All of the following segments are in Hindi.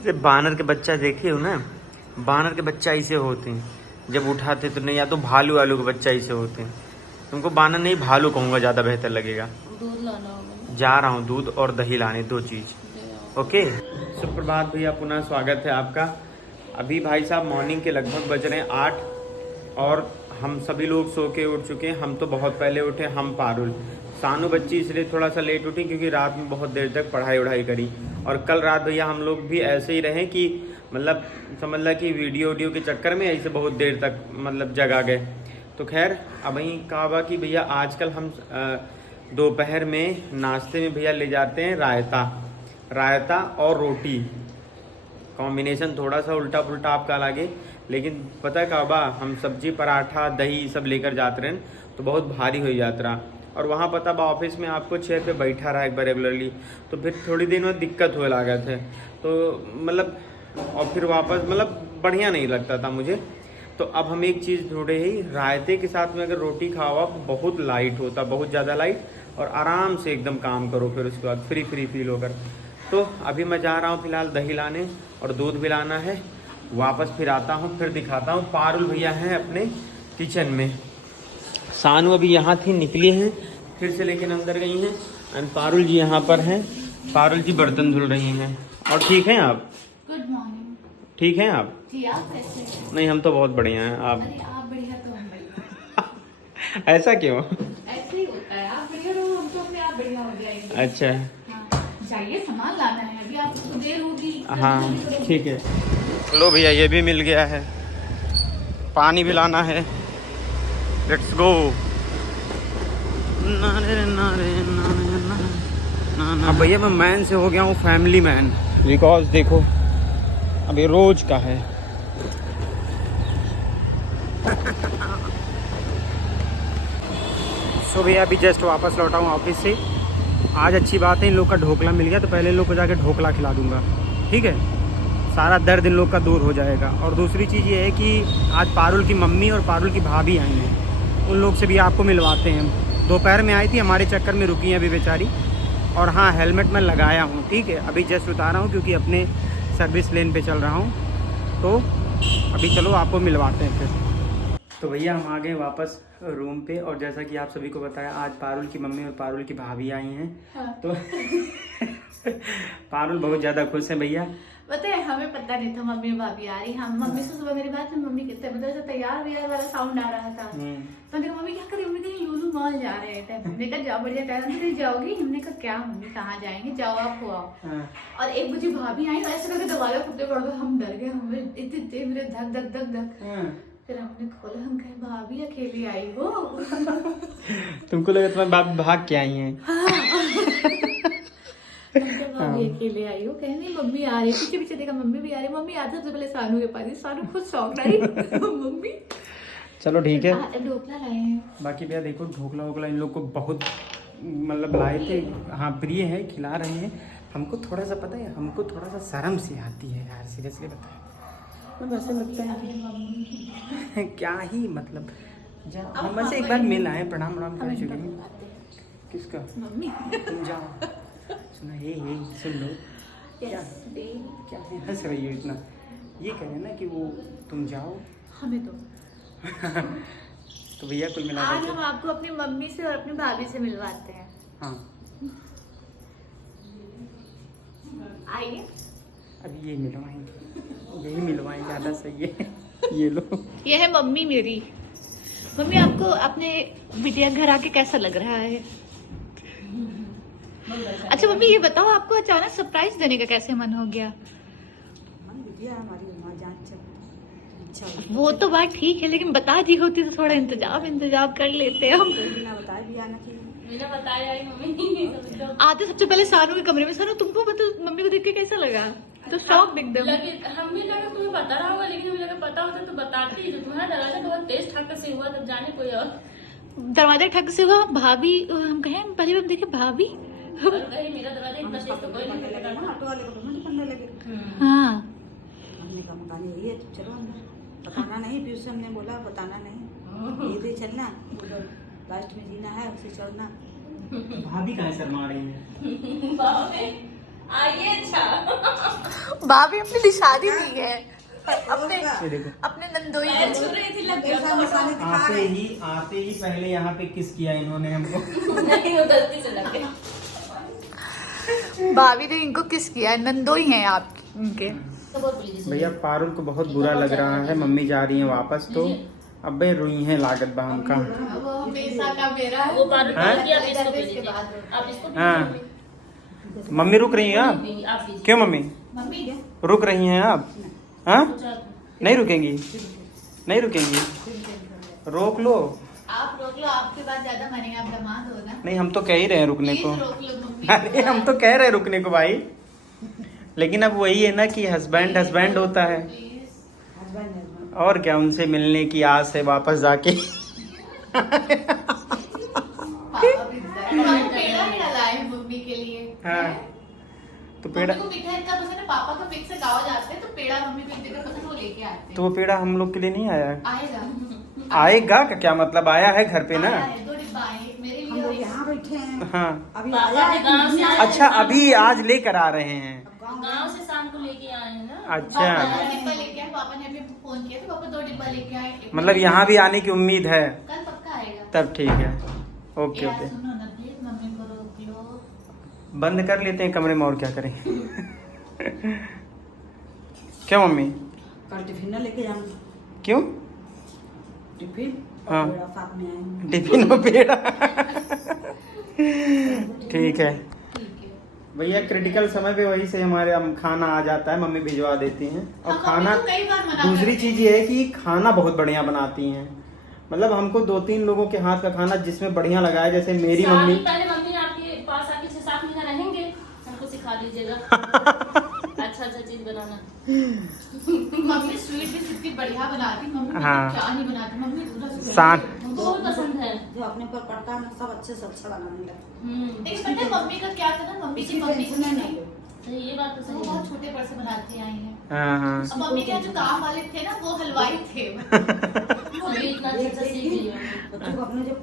जैसे बानर के बच्चा देखे हो ना, बानर के बच्चा ऐसे होते हैं जब उठाते तो नहीं, या तो भालू वालू के बच्चा ऐसे होते हैं। तुमको बानर नहीं भालू कहूँगा, ज़्यादा बेहतर लगेगा। दूध लाना होगा। जा रहा हूँ, दूध और दही लाने, 2 चीज़। ओके। सुप्रभात भैया, पुनः स्वागत है आपका। अभी भाई साहब मॉर्निंग के लगभग बज रहे हैं 8 और हम सभी लोग सो के उठ चुके हैं। हम तो बहुत पहले उठे, हम पारुल। सानू बच्ची इसलिए थोड़ा सा लेट उठी क्योंकि रात में बहुत देर तक पढ़ाई वढ़ाई करी। और कल रात भैया हम लोग भी ऐसे ही रहे कि मतलब समझ ला कि वीडियो के चक्कर में ऐसे बहुत देर तक मतलब जगा गए। तो खैर अब वहीं कहा कि भैया आजकल हम दोपहर में नाश्ते में भैया ले जाते हैं रायता और रोटी। कॉम्बिनेशन थोड़ा सा उल्टा पुल्टा आपका लगे, लेकिन पता है काबा, हम सब्जी पराठा दही सब लेकर जाते रहे तो बहुत भारी हो जाता रहा। और वहाँ पता बा ऑफिस में आपको चेयर पे बैठा रहा एक बार रेगुलरली, तो फिर थोड़ी देर में दिक्कत होने लगा थे। तो मतलब और फिर वापस मतलब बढ़िया नहीं लगता था मुझे। तो अब हम एक चीज़ ढूंढे ही, रायते के साथ में अगर रोटी खाओ आप, बहुत लाइट होता, बहुत ज़्यादा लाइट, और आराम से एकदम काम करो, फिर उसके बाद फ्री फील होकर। तो अभी मैं जा रहा हूँ फिलहाल दही लाने और दूध भी लाना है। वापस फिर आता हूँ, फिर दिखाता हूँ। पारुल भैया हैं अपने किचन में, सानू अभी यहाँ थी, निकली हैं फिर से, लेकिन अंदर गई हैं। एंड पारुल जी यहाँ पर हैं। पारुल जी बर्तन धुल रही हैं। और ठीक हैं आप? Good morning. ठीक हैं आप? जी, आप कैसे हैं? नहीं, हम तो बहुत बढ़िया हैं। आप? अरे आप बढ़िया तो हम बढ़िया। ऐसा क्यों? ऐसे ही होता है, आप बढ़िया रहो, हम तो अपने आप बढ़िया हो जाएंगे। अच्छा। हाँ, जाइए सामान लाना है, अभी आपको देर होगी। हाँ ठीक है। लो भैया, ये भी मिल गया है। पानी भी लाना है। Let's go. अब भैया मैं मैन से हो गया हूँ फैमिली मैन, बिकॉज देखो अभी रोज का है। सो भैया अभी जस्ट वापस लौटा हूँ ऑफिस से। आज अच्छी बात है, इन लोग का ढोकला मिल गया, तो पहले इन लोग को जाके ढोकला खिला दूंगा। ठीक है, सारा दर्द इन लोग का दूर हो जाएगा। और दूसरी चीज़ ये है कि आज पारुल की मम्मी और पारुल की भाभी आई हैं, उन लोग से भी आपको मिलवाते हैं। दोपहर में आई थी, हमारे चक्कर में रुकी हैं अभी बेचारी। और हाँ, हेलमेट मैं लगाया हूँ, ठीक है। अभी जस्ट उतारा हूँ क्योंकि अपने सर्विस लेन पे चल रहा हूँ। तो अभी चलो आपको मिलवाते हैं फिर। तो भैया हम आ गए वापस रूम पे, और जैसा कि आप सभी को बताया, आज पारुल की मम्मी और पारुल की भाभी आई हैं। हाँ। तो पारुल बहुत ज़्यादा खुश है भैया। पता है, हमें पता नहीं था मम्मी और भाभी आ रही। हम मम्मी से सुबह मेरी बात में मम्मी कितने मतलब ऐसा तैयार वाला साउंड आ रहा था। तो मैंने कहा मम्मी क्या करें, मम्मी कहीं लुलु मॉल जा रहे हैं। हमने कहा जाओ, बढ़िया टाइम जाओगी। हमने कहा क्या मम्मी, कहाँ जाएंगे, जाओ आप हो आओ। और 1 बजे भाभी आई, ऐसे करके दरवाजा खुदे पड़ गए। हम डर गए, हमें इतने मेरे धक धक धक धक। फिर हमने खोला, हम कहे भाभी अकेली आई हो? तुमको लगा तुम्हारी भाग के आई हैं? भाभी अकेले आई हो? कहे नहीं मम्मी आ रही। पीछे पीछे देखा मम्मी भी आ रही। मम्मी आते सबसे पहले सानू के पास, सानू खुद शौक रही मम्मी। चलो ठीक है, ढोकला लाए हैं। बाकी भैया देखो ढोकला वोकला इन लोग को बहुत मतलब लाए थे। हाँ प्रिय है, खिला रहे हैं। हमको थोड़ा सा पता है, हमको थोड़ा सा शर्म सी आती है यार, सीरियसली बताए। मतलब ऐसे लगता है क्या ही मतलब। हम वैसे एक बार मिल आए, प्रणाम कर चुके हैं। किसका? मम्मी। तुम जाओ, सुना ये सुन लो। क्या हंस रही हो इतना? ये कह रहे ना कि वो तुम जाओ, हमें तो भैया कुल मिला आज हम आपको अपनी मम्मी से और अपनी भाभी से मिलवाते हैं। हाँ आइए। अभी ये मिलवाएंगे, यही मिलवाएंगे, ज़्यादा सही है। ये लो, ये है मम्मी मेरी। मम्मी आपको अपने बिटिया घर आके कैसा लग रहा है? अच्छा मम्मी ये बताओ, आपको अचानक सरप्राइज देने का कैसे मन हो गया? वो तो बात ठीक है, लेकिन बता दी होती तो थोड़ा इंतजाम कर लेते हम। आते सबसे पहले सानू के कमरे में। सानू तुमको मतलब मम्मी को देख के कैसा लगा? तो शौक एकदम हम भी लगा तुम्हें बता रहा होगा, लेकिन हमें लगा पता होता तो बताती ही। तुम्हारा दरवाजा बहुत तेज ठाक से हुआ, तब जाने कोई और दरवाजा ठक से हुआ। भाभी हम कहें पहले हम देखे भाभी, मेरा दरवाजा इतना तेज तो कोई नहीं करता। ऑटो वाले को निकलने लगे। हाँ हमने कहा मकान यही है, चलो अंदर। बताना नहीं, फिर से हमने बोला बताना नहीं, ये चलना, उधर लास्ट में जीना है, उसे चढ़ना। भाभी कहाँ शर्मा रही है? आइए अच्छा भाभी अपनी निशानी दी है अपने ये देखो अपने नंदोई पैर छू रही थी लग ऐसा मसाले दिखा आते ही पहले यहाँ पे किस किया इन्होंने हमको। नहीं वो गलती से लग गया। भाभी ने इनको किस किया, नंदोई हैं आप इनके। तो बहुत बुरी चीज़ है। भैया पारुल को बहुत बुरा लग रहा है, मम्मी जा रही है वापस तो अबे रुई है लागत बा हमका। वो हमेशा का मेरा वो बार हाँ? कि आप इसको पी लीजिए। आप इसको पी हाँ लीजिए। मम्मी रुक रही हैं आप? आप पीजिए। क्यों मम्मी मम्मी रुक रही हैं आप? हाँ सोचा तो। नहीं रुकेंगी, नहीं रुकेंगी, रोक लो। आप रोक लो, आपके बाद ज्यादा मानेंगे, आप दामाद हो ना। नहीं हम तो कह ही रहे हैं रुकने को। प्लीज रोक लो मम्मी। अरे हम तो कह रहे हैं रुकने को भाई, लेकिन अब वही है ना कि हस्बैंड हस्बैंड होता है। हस्बैंड और क्या, उनसे मिलने की आस है वापस जाके। पापा भी पेड़ा भी लाए हैं मम्मी के लिए। हाँ तो पेड़ा, मम्मी को मीठा इतना पसंद है, पापा का फिक्स से गाँव जाते हैं तो पेड़ा मम्मी को इतना पसंद है, वो लेके आते हैं। तो वो पेड़ा हम लोग के लिए नहीं आया है? आएगा आएगा का क्या मतलब, आया है घर पे ना। आया है, 2 डिब्बा आए, एक मेरे हम लिए और लोग एक यहाँ बैठे हैं हाँ अभी पापा आया के है गाँव से आए। अच्छा अभी आज लेकर आ रहे हैं। गाँव से शाम को लेके आए हैं ना। अच्छा पापा 2 डिब्बा लेके आए, पापा ने अभी फोन किया तो पापा 2 डिब्बा लेके आए। एक मतलब यहाँ भी आने की उम्मीद है, कल पक्का आएगा। तब ठीक है। ओके यार ओके सुनो ना प्लीज, मम्मी को रोक लो। बंद कर लेते हैं कमरे में, और क्या करें। क्या मम्मी, कल टिफिन न लेके जाऊंगी, क्यों? टिफिन हाँ। और पेड़ा साथ में आएंगे। टिफिन और पेड़ा। ठीक है ठीक है। भैया, क्रिटिकल समय पे वही से हमारे हम खाना आ जाता है, मम्मी भिजवा देती हैं। और हम खाना, मम्मी को कई बार मना दूसरी करते चीज ये है कि खाना बहुत बढ़िया बनाती हैं। मतलब हमको 2-3 लोगों के हाथ का खाना जिसमें बढ़िया लगा है, जैसे मेरी साल मम्मी। ही पहले मम्मी आपके पास आके 6-7 महीना रहेंगे, हमको सिखा दीजिएगा अच्छा चीज बनाना। मम्मी स्वीट भी इतनी बढ़िया बनाती, मम्मी हाँ। क्या नहीं बनाती मम्मी, दूसरा से साथ हमको बहुत पसंद है। जो अपने पर पड़ता है ना सब अच्छे से अच्छा बनाने लगता एक पता है मम्मी का क्या था ना, मम्मी की मम्मी टेंशन नहीं वो सही, ये बात तो सही है। बहुत छोटे पर से बनाती आई हैं। हाँ हाँ अब मम्मी के यहाँ जो काम वाले थे ना वो हलवाई थे। अभी इतना अच्छा सीख रही हो। बच्चों को अपने जब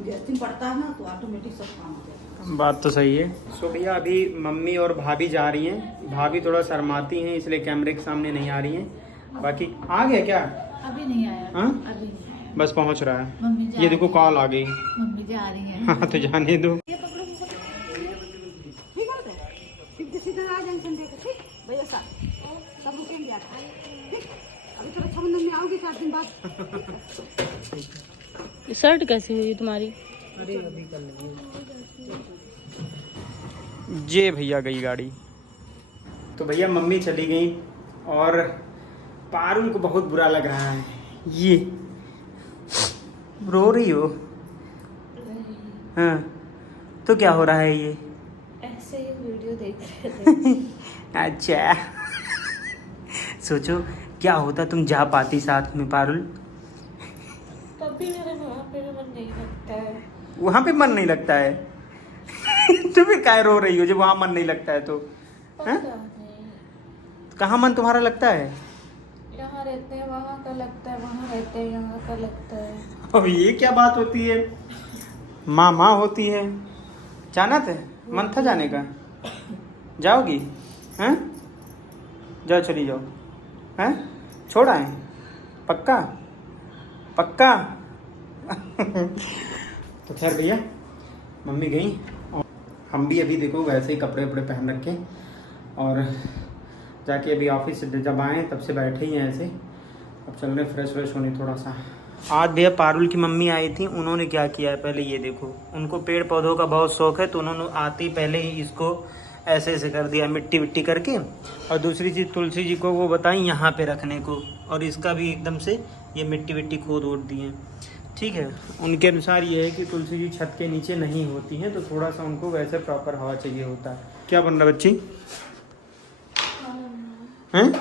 गृहस्थी पड़ता है ना तो ऑटोमेटिक सब काम हो जाता है। बात तो सही है। सो भैया अभी मम्मी और भाभी जा रही हैं। भाभी थोड़ा शर्माती हैं इसलिए कैमरे के सामने नहीं आ रही हैं। बाकी आ गया क्या? अभी नहीं आया। हाँ? अभी नहीं आया। बस पहुंच रहा है। मम्मी जा ये देखो कॉल आ गई। मम्मी जा रही है। हाँ तो जाने दो। ठीक है बेटा, ठीक सीधा आ जाएंगे संडे को, ठीक भैया साहब सब रुकेंगे आता है, ठीक। अभी तो रक्षाबंधन में आओगी 4 दिन बाद। शर्ट कैसी हुई तुम्हारी? अरे अभी कर लेंगे। जे भैया गई गाड़ी। तो भैया मम्मी चली गई और पारुल को बहुत बुरा लग रहा है। ये रो रही हो? हाँ तो क्या हो रहा है ये? ऐसे ही वीडियो देख रहे थे। अच्छा सोचो क्या होता तुम जा पाती साथ में पारुल। तब भी मेरे वहाँ पे मन नहीं लगता है। वहाँ पे मन नहीं लगता है। तो फिर काय रो रही हो जब वहाँ मन नहीं लगता है तो? हाँ? पता नहीं। कहाँ मन तुम्हारा लगता है? यहाँ रहते हैं वहाँ का लगता है, वहाँ रहते हैं यहाँ का लगता है। अब ये क्या बात होती है? माँ माँ होती है। जाना था, मन था जाने का। जाओगी? हैं? जाओ चली जाओ। हैं? छोड़ आए? पक्का? पक्का? तो खैर भैया मम्मी गई और हम भी अभी देखो वैसे ही कपड़े वपड़े पहन रखे और जाके अभी ऑफिस से जब आए तब से बैठे ही हैं ऐसे। अब चल रहे फ्रेश व्रेश होने थोड़ा सा। आज भैया पारुल की मम्मी आई थी, उन्होंने क्या किया है पहले ये देखो। उनको पेड़ पौधों का बहुत शौक है तो उन्होंने आते ही पहले ही इसको ऐसे ऐसे कर दिया मिट्टी विट्टी करके। और दूसरी चीज़ तुलसी जी को वो बताई यहाँ पे रखने को, और इसका भी एकदम से ये मिट्टी विट्टी खोद वोद दिए। ठीक है, उनके अनुसार ये है कि तुलसी जी छत के नीचे नहीं होती हैं तो थोड़ा सा उनको वैसे प्रॉपर हवा चाहिए होता है। क्या बन रहा है बच्ची? हैं?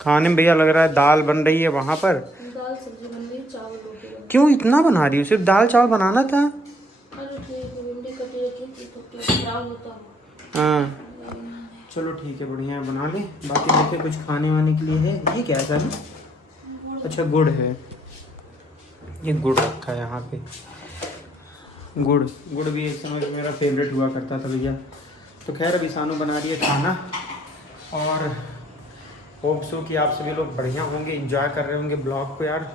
खाने में भैया लग रहा है दाल बन रही है वहाँ पर। दाल सब्जी बन रही, चावल रोटी बन क्यों इतना बना रही हो? सिर्फ दाल चावल बनाना था। रही। अरे ठीक है, भिंडी कटी रखी थी तो क्या होता। हाँ चलो ठीक है, बढ़िया है, बना ले। बाकी देखे कुछ खाने वाने के लिए है। ये क्या है सर? अच्छा गुड़ है, ये गुड़ रखा है यहाँ पे। गुड़ भी एक समय मेरा फेवरेट हुआ करता था भैया। तो खैर अभी सानू बना रही है खाना, और होप सो कि आप सभी लोग बढ़िया होंगे, एंजॉय कर रहे होंगे ब्लॉग को यार।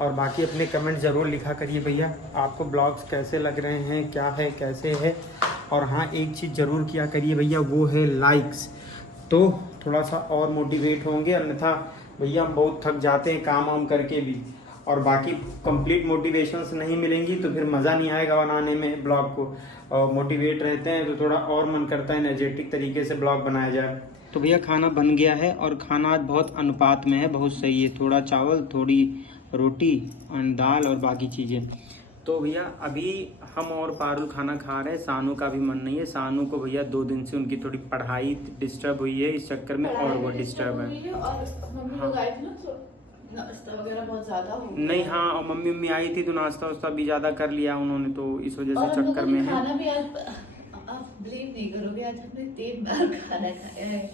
और बाकी अपने कमेंट ज़रूर लिखा करिए भैया, आपको ब्लॉग्स कैसे लग रहे हैं, क्या है कैसे है। और हाँ, एक चीज़ ज़रूर किया करिए भैया, वो है लाइक्स, तो थोड़ा सा और मोटिवेट होंगे। अन्यथा भैया हम बहुत थक जाते हैं काम वाम करके भी, और बाकी कंप्लीट मोटिवेशंस नहीं मिलेंगी तो फिर मज़ा नहीं आएगा बनाने में ब्लॉग को। और मोटिवेट रहते हैं तो थोड़ा और मन करता है एनर्जेटिक तरीके से ब्लॉग बनाया जाए। तो भैया खाना बन गया है, और खाना आज बहुत अनुपात में है, बहुत सही है। थोड़ा चावल, थोड़ी रोटी और दाल और बाकी चीज़ें। तो भैया अभी हम और पारुल खाना खा रहे हैं, सानू का भी मन नहीं है। सानू को भैया 2 दिन से उनकी थोड़ी पढ़ाई डिस्टर्ब हुई है, इस चक्कर में और वो डिस्टर्ब है। और मम्मी लोग आए थे ना, तो नाश्ता वगैरह बहुत ज्यादा हो गया। नहीं हाँ, और मम्मी आई थी तो नाश्ता वास्ता भी ज़्यादा कर लिया उन्होंने, तो इस वजह से चक्कर में है। खाना भी आज आप बिलीव नहीं करोगे, आज हमने 3 बार खाना खाया है।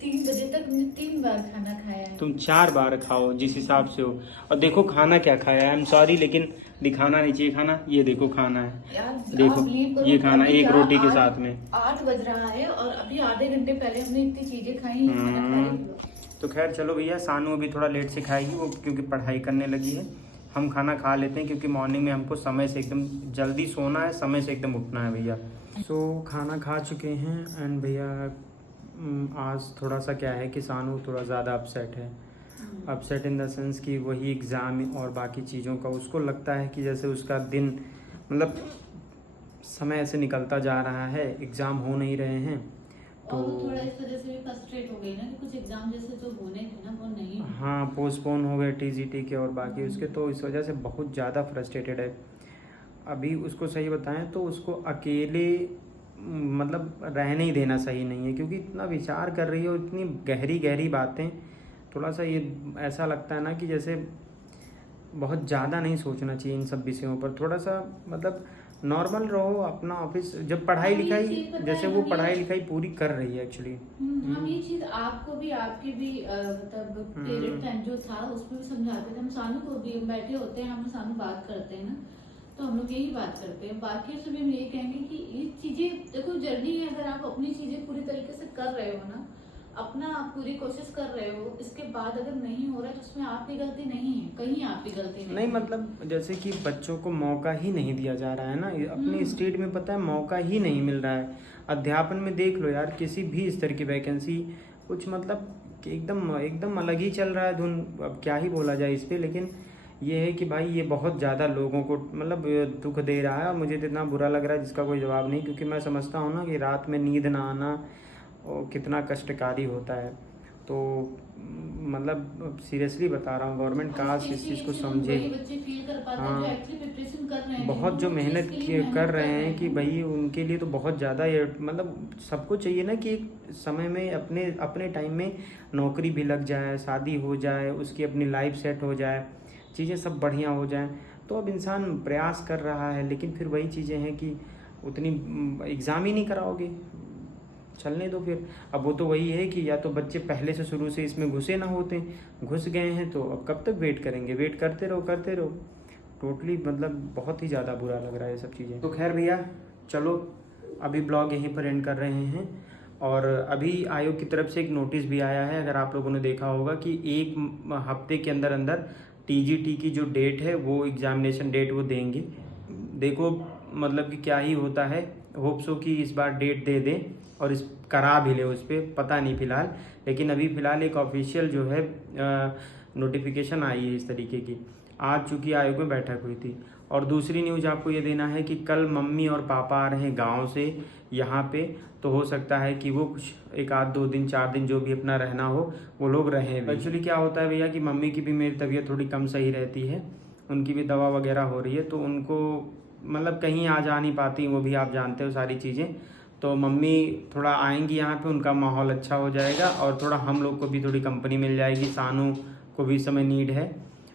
3 बजे तक हमने 3 बार खाना खाया है। तुम 4 बार खाओ जिस हिसाब से हो। और देखो खाना क्या खाया है, आई एम सॉरी लेकिन दिखाना नहीं चाहिए खाना। ये देखो खाना है, यार देखो आप believe करो, ये खाना अभी एक क्या रोटी के साथ में। 8 बज रहा है और अभी आधे घंटे पहले हमने इतनी चीजें खाई हैं, खाना खाई। तो खैर चलो भैया, सानू अभी थोड़ा लेट से खाएगी वो, क्योंकि पढ़ाई करने लगी है। हम खाना खा लेते हैं क्योंकि मॉर्निंग में हमको समय से एकदम जल्दी सोना है, समय से एकदम उठना है भैया। सो खाना खा चुके हैं। एंड भैया आज थोड़ा सा क्या है कि सानू थोड़ा ज़्यादा अपसेट है। अपसेट इन द सेंस कि वही एग्ज़ाम और बाकी चीज़ों का उसको लगता है कि जैसे उसका दिन मतलब समय ऐसे निकलता जा रहा है, एग्ज़ाम हो नहीं रहे हैं। तो और वो थोड़ा इस वजह से भी फ्रस्ट्रेट हो गई ना कि कुछ एग्जाम जैसे जो होने थे ना वो नहीं हुए। हाँ, पोस्टपोन हो गए टीजीटी के और बाकी उसके, तो इस वजह से बहुत ज़्यादा फ्रस्ट्रेटेड है। अभी उसको सही बताएं तो उसको अकेले मतलब रहने ही देना सही नहीं है, क्योंकि इतना विचार कर रही है और इतनी गहरी गहरी बातें। थोड़ा सा ये ऐसा लगता है ना कि जैसे बहुत ज़्यादा नहीं सोचना चाहिए इन सब विषयों पर। थोड़ा सा मतलब नॉर्मल रहो अपना ऑफिस, जब पढ़ाई लिखाई जैसे वो पढ़ाई लिखाई पूरी कर रही है एक्चुअली। हम ये चीज आपको भी, आपके भी मतलब पेरेंट टाइम जो था उसमें भी समझाते थे। हम सानू को भी बैठे होते हैं, हम सानू बात करते हैं ना, तो हम लोग यही बात करते हैं। बाकी से भी हम यही कहेंगे कि ये चीजें देखो जर्नी है, अगर आप अपनी चीजें पूरी तरीके से कर रहे हो ना, अपना आप पूरी कोशिश कर रहे हो, इसके बाद अगर नहीं हो रहा है तो उसमें आपकी गलती नहीं है, कहीं आपकी गलती नहीं मतलब जैसे कि बच्चों को मौका ही नहीं दिया जा रहा है ना अपने स्टेट में, पता है मौका ही नहीं मिल रहा है। अध्यापन में देख लो यार, किसी भी स्तर की वैकेंसी कुछ मतलब कि एकदम अलग ही चल रहा है धुन। अब क्या ही बोला जाए इस पर, लेकिन ये है कि भाई ये बहुत ज़्यादा लोगों को मतलब दुख दे रहा है, और मुझे तो इतना बुरा लग रहा है जिसका कोई जवाब नहीं। क्योंकि मैं समझता हूँ ना कि रात में नींद ना आना और कितना कष्टकारी होता है। तो मतलब सीरियसली बता रहा हूँ, गवर्नमेंट काश इस चीज़ को समझे। बच्चे फील कर पाते हैं जो एक्चुअली प्रिपरेशन कर रहे हैं, बहुत जो मेहनत कर रहे हैं कि भाई उनके लिए तो बहुत ज़्यादा मतलब सबको चाहिए ना कि एक समय में अपने टाइम में नौकरी भी लग जाए, शादी हो जाए, उसकी अपनी लाइफ सेट हो जाए, चीज़ें सब बढ़िया हो जाएं। तो अब इंसान प्रयास कर रहा है, लेकिन फिर वही चीज़ें हैं कि उतनी एग्ज़ाम ही नहीं कराओगे, चलने दो फिर। अब वो तो वही है कि या तो बच्चे पहले से शुरू से इसमें घुसे ना होते, घुस गए हैं तो अब कब तक वेट करेंगे, वेट करते रहो। टोटली मतलब बहुत ही ज़्यादा बुरा लग रहा है ये सब चीज़ें। तो खैर भैया चलो अभी ब्लॉग यहीं पर एंड कर रहे हैं। और अभी आयोग की तरफ से एक नोटिस भी आया है, अगर आप लोगों ने देखा होगा कि 1 हफ्ते के अंदर टीजीटी की जो डेट है वो एग्जामिनेशन डेट वो देंगे। देखो मतलब कि क्या ही होता है, होप सो कि इस बार डेट दे दें और इस करा भी ले उस पर, पता नहीं फ़िलहाल। लेकिन अभी फ़िलहाल एक ऑफिशियल जो है नोटिफिकेशन आई है इस तरीके की, आज चूँकि आयोग में बैठक हुई थी। और दूसरी न्यूज़ आपको ये देना है कि कल मम्मी और पापा आ रहे हैं गांव से यहाँ पे, तो हो सकता है कि वो कुछ 1 आध 2 दिन 4 दिन जो भी अपना रहना हो वो लोग रहें। एक्चुअली क्या होता है भैया कि मम्मी की भी मेरी तबीयत थोड़ी कम सही रहती है, उनकी भी दवा वगैरह हो रही है, तो उनको मतलब कहीं आ जा नहीं पाती, वो भी आप जानते हो सारी चीज़ें। तो मम्मी थोड़ा आएंगी यहाँ पे, उनका माहौल अच्छा हो जाएगा और थोड़ा हम लोग को भी थोड़ी कंपनी मिल जाएगी। सानू को भी समय नीड है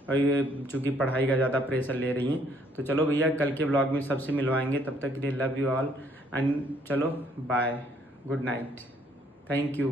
और ये चूँकि पढ़ाई का ज़्यादा प्रेशर ले रही हैं। तो चलो भैया कल के ब्लॉग में सबसे मिलवाएंगे, तब तक के लिए लव यू ऑल एंड चलो bye, good night, thank you.